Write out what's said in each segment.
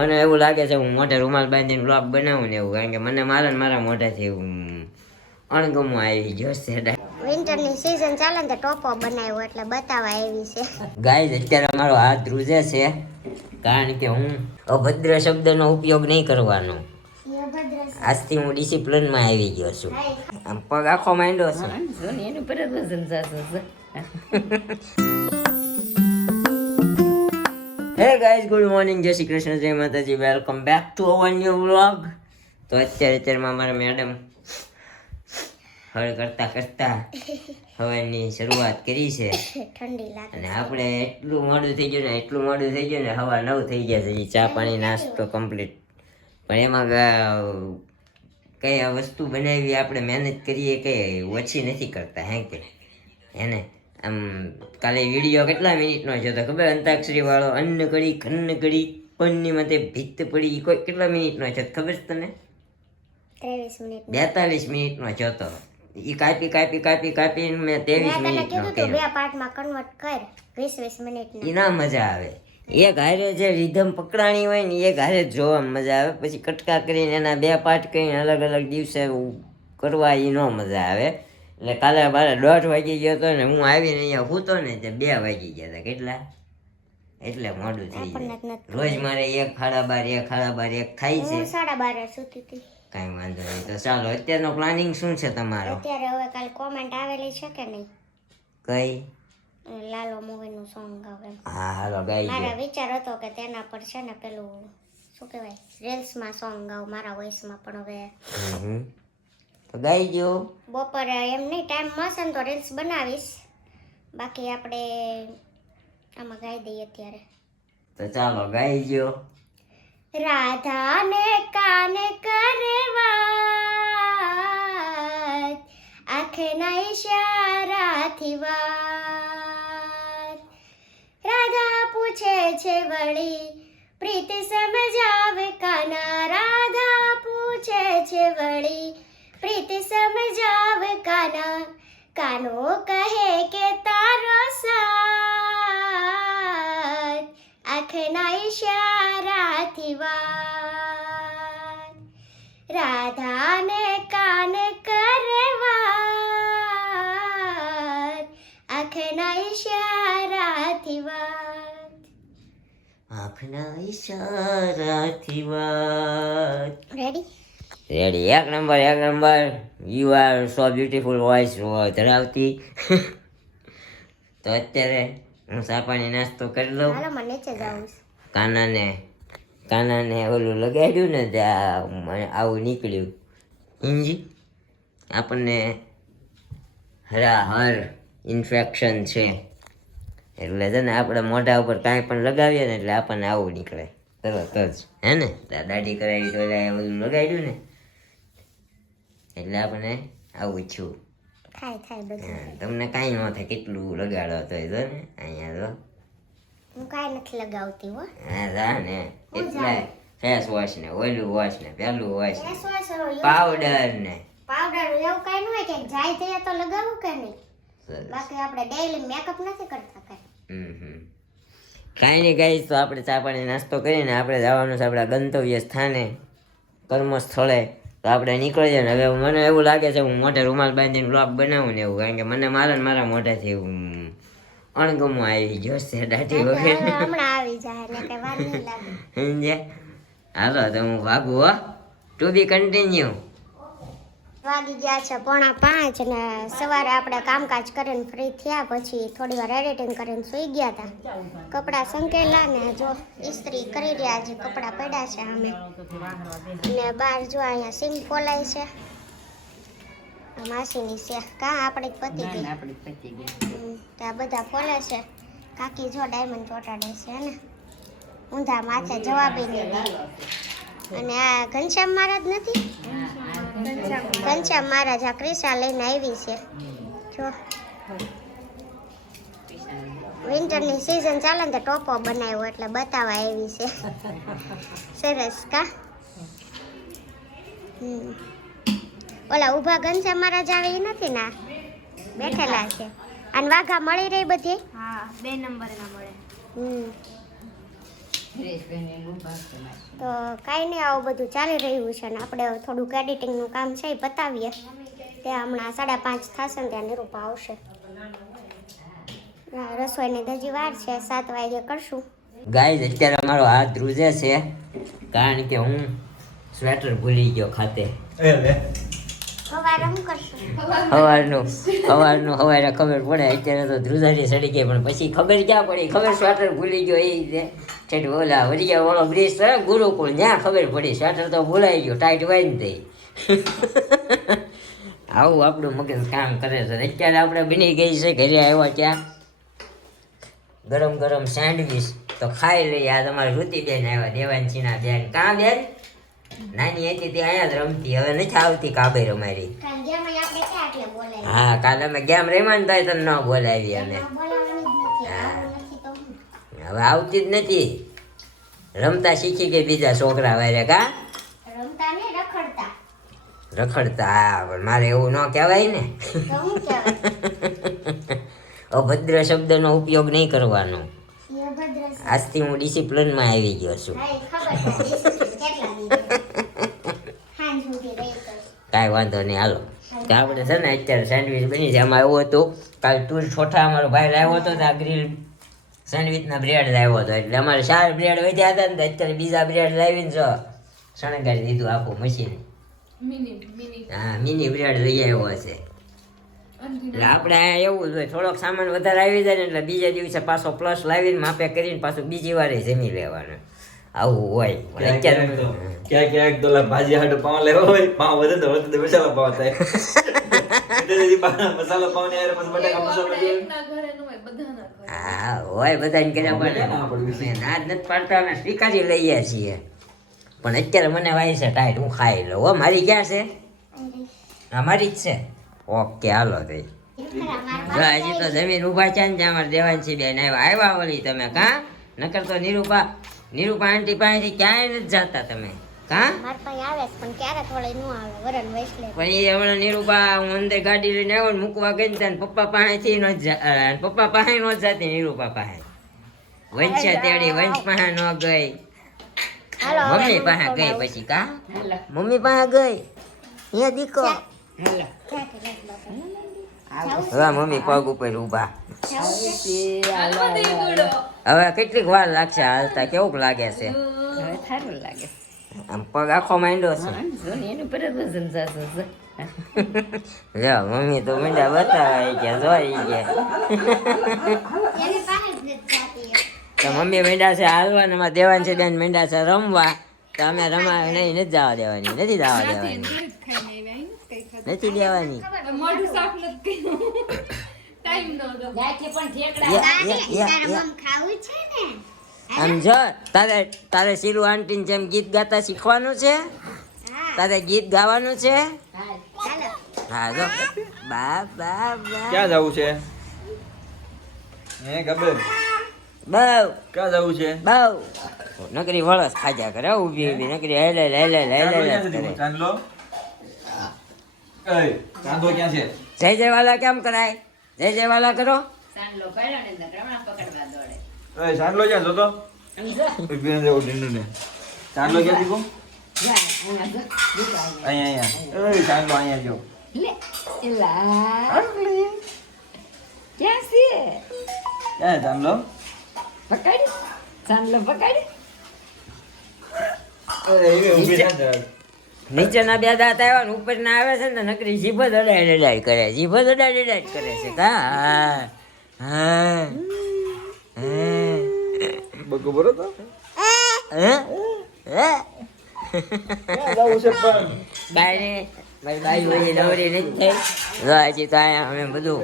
મને એવું લાગે છે હું મોઢે રૂમાલ બાંધીને બ્લોગ બનાવું ને એવું, કારણ કે મને મારા મોઢાથી અણગમો આવી ગયો છે. વિન્ટરની સીઝન ચાલે ને તો ટોપો બનાવ્યો એટલે બતાવવા આવી છે. ગાઈઝ અત્યારે મારો હાથ ધ્રુજે છે કારણ કે હું અભદ્ર શબ્દનો ઉપયોગ નહીં કરવાનો. આજથી હું ડિસિપ્લિનમાં આવી ગયો છું. આમ પગ આખો માંડ્યો છે. હે ગાઈઝ, ગુડ મોર્નિંગ, જય શ્રી કૃષ્ણ, જય માતાજી, welcome back to our new vlog. તો અત્યારમાં મારા મેડમ હળ કરતા હવાની શરૂઆત કરી છે. ઠંડી લાગે અને આપણે એટલું મોડું થઈ ગયું ને હવા 9 થઈ ગયા છે. ચા પાણી નાસ્તો કમ્પ્લીટ, પણ એમાં કઈ આ વસ્તુ બનાવી આપણે મહેનત કરીએ કઈ ઓછી નથી કરતા. હે કે એને આમ કાલે વિડીયો કેટલા મિનિટનો છે તો ખબર? અંતાક્ષરી વાળો અન્ન કડી ઘન કડી પન્ની મતે ભીત પડી, કોઈ કેટલા મિનિટનો છે ખબર છે તને? 42 મિનિટનો છે. તો ઈ કાપી મેં 23 મિનિટનો કર્યો. બે પાર્ટમાં કન્વર્ટ કર 20 મિનિટના. ઈ ના મજા આવે. એક હારે જે રીધમ પકડાણી હોય ને એક હારે જોવામાં મજા આવે. પછી કટકા કરીને એના બે પાર્ટ કરીને અલગ અલગ દિવસે કરવા ઈ નો મજા આવે. એટલે કાલે મારે 1:30 વાગી ગયો હતો ને હું આવીને અહીંયા સૂતો ને તે 2 વાગી ગયા હતા. કેટલા? એટલે મોડું થઈ જાય. રોજ મારે 1, 12:30, 1, 1 થાય છે. 12:30 સુતી હતી. કાંઈ વાંધો નહીં. તો ચાલો, અત્યારનો પ્લાનિંગ શું છે તમારો? અત્યારે હવે કાલ કોમેન્ટ આવેલી છે કે નહીં? કઈ? લાલો મૂવીનું સોંગ ગાવ એમ. હા હાલો ગાઈ દો. મારો વિચાર હતો કે તેના પર છે ને પેલું શું કહેવાય રીલ્સમાં સોંગ ગાવ મારા વોઇસમાં, પણ હવે તો ગાઈ દો. બપોરે એમ નહીં ટાઈમ મળશે ને તો રીલ્સ બનાવીશ. બાકી આપણે આમાં ગાઈ દઈએ અત્યારે. તો ચાલો ગાઈ દો. રાધાને કાને કરે વાત, આંખના ઈશારાથી વાત. રાધા પૂછે છે વળી પ્રીત સમજાવે કાના. રાધા પૂછે છે વળી પ્રીત સમજાવે કાના. કાનો કહે કે તારો સાથ, આંખના ઈશારાથી વાત. રાધાને કાને કરે વાત, આંખના ઈશારાથી વાત. આંખના ઈશારાથી વાત. રેડી? રેડી. એક number. You are so beautiful voice ધરાવતી. તો અત્યારે હું ચા પાણી નાસ્તો કરી લઉં. હાલો મને નીચે જાઉં છે. કાનાને ઓલું લગાડ્યું ને ત્યાં આવું નીકળ્યું ઇંજી. આપણને હરાહર ઇન્ફેક્શન છે એટલે છે ને આપણે મોઢા ઉપર કાંઈ પણ લગાવીએ ને એટલે આપણને આવું નીકળે તરત જ. હે ને દાઢી કરાવી તો બધું લગાડ્યું ને એટલે આપણને આવું છું. થાય બધું. તમને કાંઈ ન થાય કેટલું લગાડો તો ને અહીંયા તો હું કાંઈ નથી લગાવતી હો. હા જા ને કેટલા ફેસ વોશ ને ઓઇલ વોશ ને પેલું વોશ ને પાવડર ને પાવડર એવું કાંઈ ન હોય કે જાય ત્યાં તો લગાવું કે નહીં. બાકી આપણે ડેઈલી મેકઅપ નથી કરતા કાંઈ. કાંઈ નહીં ગાઈસ, તો આપણે ચા પાણી નાસ્તો કરીને આપણે જવાનું છે આપણા ગંતવ્ય સ્થાને, કર્મ સ્થળે. તો આપણે નીકળીએ ને. હવે મને એવું લાગે છે હું મોઢે રૂમાલ બાંધીને બ્લોગ બનાવું ને એવું, કારણ કે મને મારા મોઢાથી અણગમો આવી ગયો છે દાઢી વગેરે. હમણાં આવી જાય ને કઈ વાર નહીં લાગે. સમજ્યા? હાલો તો હું ભાગું હો. ટુ બી કન્ટિન્યુ. વાગી ગયા છે 4:45 ને સવારે આપણે કામકાજ કરીને ફ્રી થયા પછી થોડી વાર એડિટિંગ કરીને સૂઈ ગયા હતા. કપડાં સંકેલા ને જો ઇસ્ત્રી કરી રહ્યા છે. કપડાં પડ્યા છે અમે. ને બહાર જો અહીંયા સિંગ ફોલાય છે માસીની છે. કાં આપણી પતી ગઈ? ત્યાં બધા ફોલે છે. કાકી જો ડાયમંડ ચોટાડે છે ને ઊંધા માથે જવાબી નહીં દે. અને આ ઘનશ્યામ મહારાજ નથી? ઘનશ્યામ મહારાજ આ ક્રિશા લઈને આવી છે. જો વિન્ટરની સીઝન ચાલે ને તો ટોપો બનાવ્યો એટલે બતાવવા આવી છે. સરસ કા? ઓલા ઊભા ઘનશ્યામ મહારાજ આવે એ નથી ના બેઠેલા છે. અને વાઘા મળી રહી બધી? હા 2 નંબરના મળે. તો કાંઈ નહીં, આવું બધું ચાલી રહ્યું છે. અને આપણે હવે થોડુંક એડિટિંગનું કામ છે એ બતાવીએ. ત્યાં હમણાં 5:30 થશે ને ત્યાં નિરૂપા આવશે. રસોઈની હજી વાર છે, 7 વાગે કરશું. ગાઈઝ અત્યારે અમારો હાથ ધ્રુજે છે કારણ કે હું સ્વેટર ભૂલી ગયો ખાતે. સવારે શું કરશું? સવારે ખબર પડે. અત્યારે તો ધ્રુજારી સડી ગઈ પણ પછી ખબર ક્યાં પડી? ખબર સ્વેટર ભૂલી ગયો એ રીતે ઠેઠ ઓલા વરિયા વાળો બ્રિજ છે ગુરુકુળ, ત્યાં ખબર પડી સ્વેટર તો ભૂલાઈ ગયો, ટાઈટ વાઈ દઈ. આવું આપણું મગજ કામ કરે છે. અત્યારે આપણે બની ગઈ છે ઘરે આવ્યા ત્યાં ગરમ ગરમ સેન્ડવીચ તો ખાઈ લઈએ. આ તમારી ઋતિબેન આવ્યા, દેવાંશીના બેન. કાં બેન? નાની હતી તે અહીંયા જ રમતી, હવે નથી આવતી કાબે રમારી. હા, કાલે અમે ગેમ રમ્યા ને તને ન બોલાવી અમે. હવે આવતી જ નથી, રમતા શીખી ગઈ બીજા છોકરા વારે. કા રખડતા? હા, પણ મારે એવું ન કહેવાય ને. અભદ્ર શબ્દનો ઉપયોગ નહીં કરવાનો. આજથી હું ડિસિપ્લિનમાં આવી ગયો છું. કાંઈ વાંધો નહીં, હાલો. તો આપણે છે ને અત્યારે સેન્ડવિચ બની છે. આમાં એવું હતું કાલે તું છોટા અમારો ભાઈ લાવ્યો હતો ત્યાં ગ્રીલ સેન્ડવિચના બ્રેડ લાવ્યો હતો, એટલે અમારે 4 બ્રેડ વધ્યા હતા ને અત્યારે બીજા બ્રેડ લાવીને જો શણગારી દીધું આખું મશીન. હા, મિની બ્રેડ લઈ આવ્યો છે. એટલે આપણે અહીંયા એવું જ હોય, થોડોક સામાન વધારે આવી જાય ને એટલે બીજા દિવસે પાછો પ્લસ લાવીને માપે કરીને પાછું બીજી વારે જમી લેવાનું. આવું હોય. અત્યારે ક્યાંક તો ભાજી હાડો પાવ લેવો હોય, પાવ વધે તો મસાલા પાવ થાય. મસાલા પાવ ને યાર પછી બટાકા મસાલો હા હોય, બધાને કર્યા પડે. ના જ નથી પાડતા, અમે સ્વીકારી લઈએ છીએ. પણ અત્યારે મને વાય છે ટાઈટ, હું ખાઈ લઉં. હો, મારી ક્યાં છે? અમારી જ છે. ઓકે, હાલો તઈ. હજી તો જમીન ઊભા છે ને અમારે દેવાંશી બેન આવ્યા વળી તમે. કાં નકર તો નિરૂપા આંટી પાસેથી ક્યાંય નથી જતા તમે. કાં પણ એ હમણાં નિરૂપા હું અંદર ગાડી લઈને આવ્યો ને મૂકવા ગઈ ને પપ્પા પાસેથી પપ્પા પાસે ન જતી નિરૂપા પાસે. વંશા તેડી વંશ પાસે ન ગઈ, મમ્મી પાસે ગઈ. પછી કા મમ્મી પાસે ગઈ, અહીંયા દીકો. હવે મમ્મી પગ ઉપર ઊભા. હવે કેટલીક વાર લાગશે હાલતા? કેવું લાગે છે? સારું લાગે. આમ પગ આખો માંડ્યો છે. લ્યો મમ્મી તો મીંડા બતાવે કે જોઈ ગયા. તો મમ્મી મીંડા છે હાલવા ને એમાં દેવાંશી બેન મીંડા છે રમવા. તો અમે રમા નહીં, નથી જવા દેવાની, નથી જવા દેવાની, નથી દેવાની. આમ જો તારે શીલુ આંટીને જેમ ગીત ગાતા શીખવાનું છે, તારે ગીત ગાવાનું છે. હા જો બા બા બા. ક્યાં જવું છે? હે ખબર બહુ ક્યાં જવું છે? બહુ નકરી વળસ ખાજા કરે, ઊભી ઊભી નકરી હેલે કરે. ચાંદલો એ ચાંદલો ક્યાં છે? જય વાલા કેમ કરાય? જય વાલા કરો. એ ચાંદલો ક્યાં જોતો? ચાંદલો ક્યાં દીધું? અહીંયા એ ચાંદલો અહીંયા જો. ક્યાં ચાંદલો? નીચેના બે દાંત આવ્યા ને ઉપર ના આવે છે ને નકરી જીભ જ અડાડ કરે, જીભ જ અડાડ કરે છે. કા હા બકો બરો તો હે ક્યાં જવું છે પણ? બાયને મારી બાઈ હોય નવરી નથી થઈ. હજી તો અહીંયા અમે બધું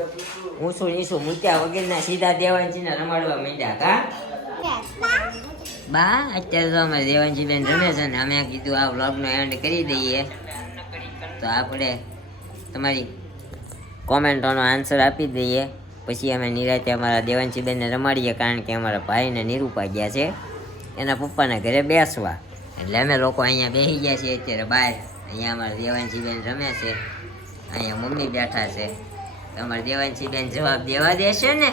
ઊંચું નીચું મૂક્યા વગેરેના સીધા દેવાંશીને રમાડવા માંડ્યા. કા બા અત્યારે તો અમારે દેવાંશી બેન રમે છે ને અમે કીધું આ વ્લોગનો એન્ડ કરી દઈએ. તો આપણે તમારી કોમેન્ટોનો આન્સર આપી દઈએ, પછી અમે નિરાતે અમારા દેવાંશી બેનને રમાડીએ. કારણ કે અમારા ભાઈને નિરૂપા ગયા છે એના પપ્પાના ઘરે બેસવા, એટલે અમે લોકો અહીંયા બેસી ગયા છીએ અત્યારે બહાર. અહીંયા અમારા દેવાંશી બેન રમે છે, અહીંયા મમ્મી બેઠા છે. તો અમારા દેવાંશી બેન જવાબ દેવા દેશે ને?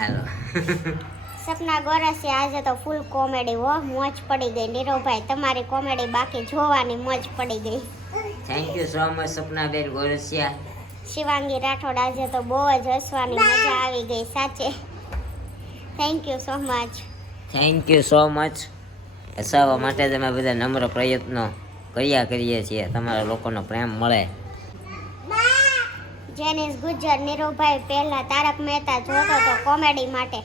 હાલો સપના ગોરસિયા આજે તો ફૂલ કોમેડી હો, મોજ પડી ગઈ. નીરવભાઈ તમારી કોમેડી બાકી જોવાની મોજ પડી ગઈ. થેન્ક યુ સો મચ સપનાબેન ગોરસિયા. શિવાંગી રાઠોડ આજે તો બહુ જ હસવાની મજા આવી ગઈ સાચે. Thank you so much. Thank you so much. હસાવવા માટે તમે બધા નમ્ર પ્રયત્નો કરીએ છીએ. તમારા લોકોનો પ્રેમ મળે. જેનિસ ગુજ્જર નીરવભાઈ પહેલા તારક મહેતા જોતો તો કોમેડી માટે,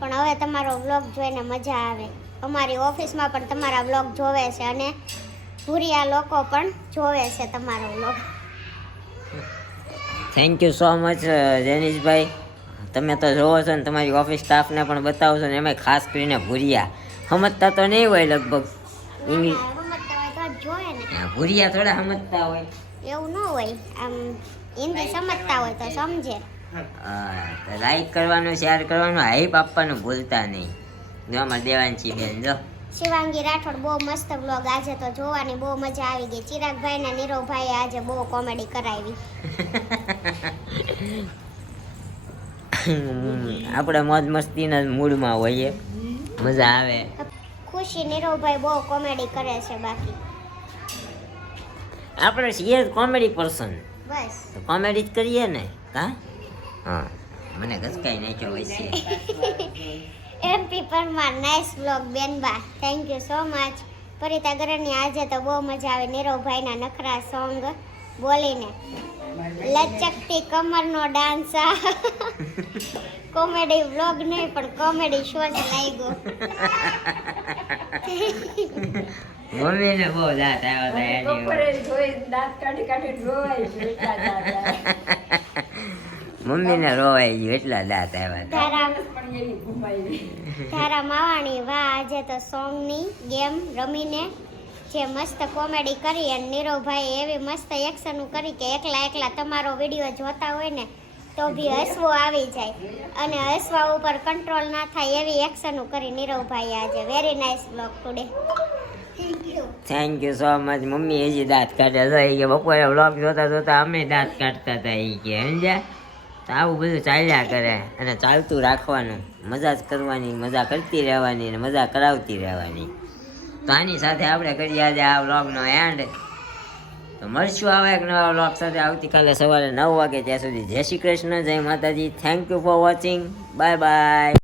પણ હવે તમારો વ્લોગ જોઈને મજા આવે. અમારી ઓફિસમાં પણ તમારા વ્લોગ જોવે છે અને ભૂરિયા લોકો પણ જોવે છે તમારો vlog. Thank you so much જેનિશભાઈ. તમે તો જોવો છો ને તમારી ઓફિસ સ્ટાફને પણ બતાવો છો ને, એમાં ખાસ કરીને ભૂરિયા સમજતા તો નહીં હોય લગભગ ઇંગ્લિશ. સમજતા હોય તો જ જોવે ને, ભૂરિયા થોડા સમજતા હોય. એવું ન હોય. આમ હિન્દી સમજતા હોય તો સમજે. લાઈક કરવાનું, શેર કરવાનું, હાઈપ આપવાનું ભૂલતા નહીં. જો અમારે દેવાંશી બેન જો. શિવાંગી રાઠોડ બહુ મસ્ત વ્લોગ આજે તો જોવાની બહુ મજા આવી ગઈ. ચિરાગભાઈ ને નીરવભાઈએ આજે બહુ કોમેડી કરાવી. આપણે મોજ મસ્તીના મૂડમાં હોઈએ, મજા આવે. ખુશી નીરવભાઈ બહુ કોમેડી કરે છે. બાકી આપણે છીએ કોમેડી પર્સન, બસ તો કોમેડી જ કરીએ ને. હા, મને ઘસકાઈ નાખ્યો હોય છે. એમપી પરમાર નાઇસ વ્લોગ બેનબા. Thank you so much. Parita ગરણી આજે તો બહુ મજા આવે નીરવભાઈના નખરા સોંગ બોલીને. લચકતી કમરનો ડાન્સ. કોમેડી વ્લોગ નહીં પણ કોમેડી શો જ લાગ્યો. મમ્મીને બહુ દાંત મમ્મીને રોવાઈ ગયું એટલા દાંત આવ્યા. તારા માવાણી વાહ આજે તો સોંગની ગેમ રમીને જે મસ્ત કોમેડી કરી અને નીરવભાઈ એવી મસ્ત એક્શન કરી કે એકલા તમારો વિડીયો જોતા હોય ને તો બી હસવો આવી જાય અને હસવા ઉપર કંટ્રોલ ના થાય એવી એક્શન કરી નીરવભાઈ આજે. Very nice blog today. Thank you so much. Mummy હજી દાંત કાઢે તો કે બપોરે વ્લોગ જોતા અમે દાંત કાઢતા હતા એ કે સમજ્યા. તો આવું બધું ચાલ્યા કરે અને ચાલતું રાખવાનું, મજા જ કરવાની, મજા કરતી રહેવાની અને મજા કરાવતી રહેવાની. તો આની સાથે આપણે કરીએ આજે આ વ્લોગનો એન્ડ. તો મળશું આવા એક નવા વ્લોગ સાથે આવતીકાલે સવારે 9 વાગે. ત્યાં સુધી જય શ્રી કૃષ્ણ, જય માતાજી. Thank you for watching. Bye bye.